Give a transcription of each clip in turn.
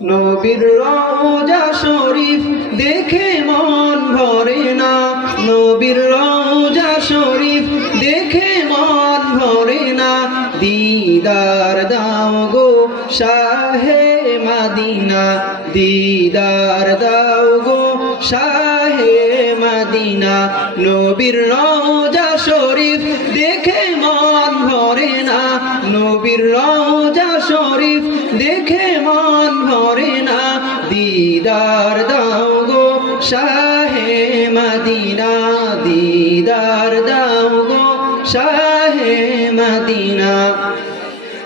নবীর রওজা শরীফ দেখে মন ভরে না, নবীর রওজা শরীফ দেখে মন ভরে না। দিদার দাও গো শাহে মদিনা, দিদার দাও গো শাহে মদিনা। নবীর রওজা শরীফ দেখে মন ভরে না, নবীর রওজা শরীফ দেখে মন ভরে না। দিদার দাও গো শাহে মদিনা, দিদার দাও গো শাহে মদিনা।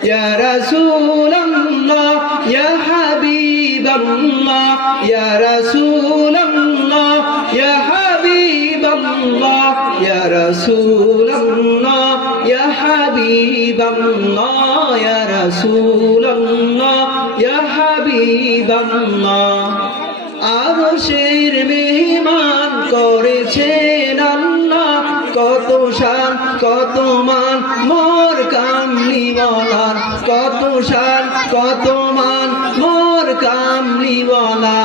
ইয়া রাসূলুল্লাহ ইয়া হাবিবাল্লাহ, ইয়া রাসূলুল্লাহ ইয়া হাবিবাল্লাহ, ইয়া রাসূলুল্লাহ ইয়া হাবিবাল্লাহ, ইয়া রাসূলুল্লাহ ইয়া হাবিবাল্লাহ। আরশের মেহমান করেছেন আল্লাহ, কত শান কত মান মোর কামলিওয়ালার, কত শান কত মান মোর কামলিওয়ালা।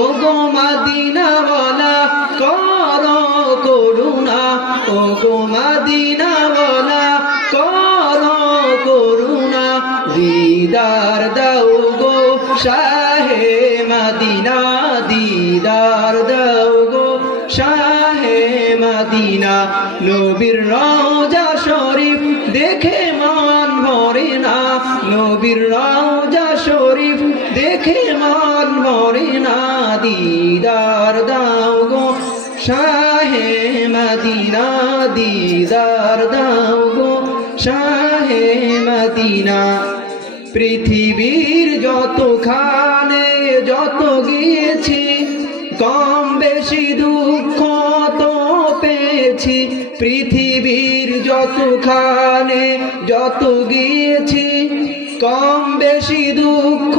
ও গো মদিনাওয়ালা করো করুণা, ও গো মদিনাওয়ালা করো করুণা। দিদার দাও গো শাহে মদিনা, দিদার দাও গো শাহে মদিনা। নবীর রওজা শরীফ দেখে মন ভরে না, নবীর রওজা শরীফ দেখে মন ভরে না। দিদার দাও গো শাহে মদিনা, দিদার দাও গো শাহে মদিনা। পৃথিবীর যতখানে যত গিয়েছি, কম বেশি দুঃখ তো পেয়েছি। পৃথিবীর যতখানে যত গিয়েছি, কম বেশি দুঃখ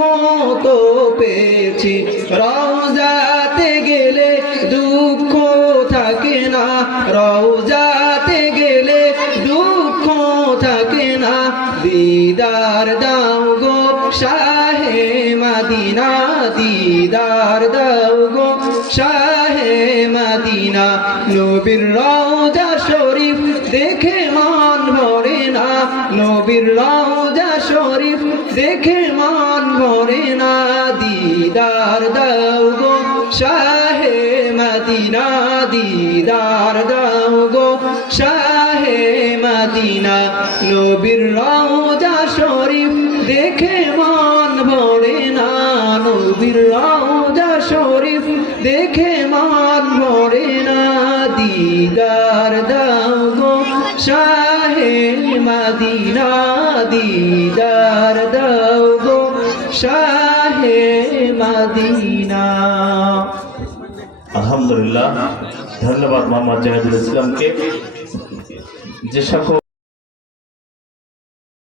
তো পেয়েছি। রওজাতে গেলে দুঃখ থাকে না, রওজাতে গেলে দুঃখ থাকে না। দিদার দাও গো শাহে মদিনা, দিদার দাও গো শাহে মদিনা। নবীর রওজা শরীফ দেখে মন ভরে না, নবীর রওজা শরীফ দেখে মন ভরে না। দিদার দাও গো শাহে মদিনা, দিদার দাও গো শাহে মদিনা। নবীর রওজা শরীফ দেখে মন ভরে না, নবীর রওজা শরীফ দেখে মন ভরে না। দিদার দাও গো শাহে মদিনা, দিদার দাও গো শাহে মদিনা। আলহামদুলিল্লাহ, ধন্যবাদ মোহাম্মদ জাহিদুল ইসলামকে। যে সকল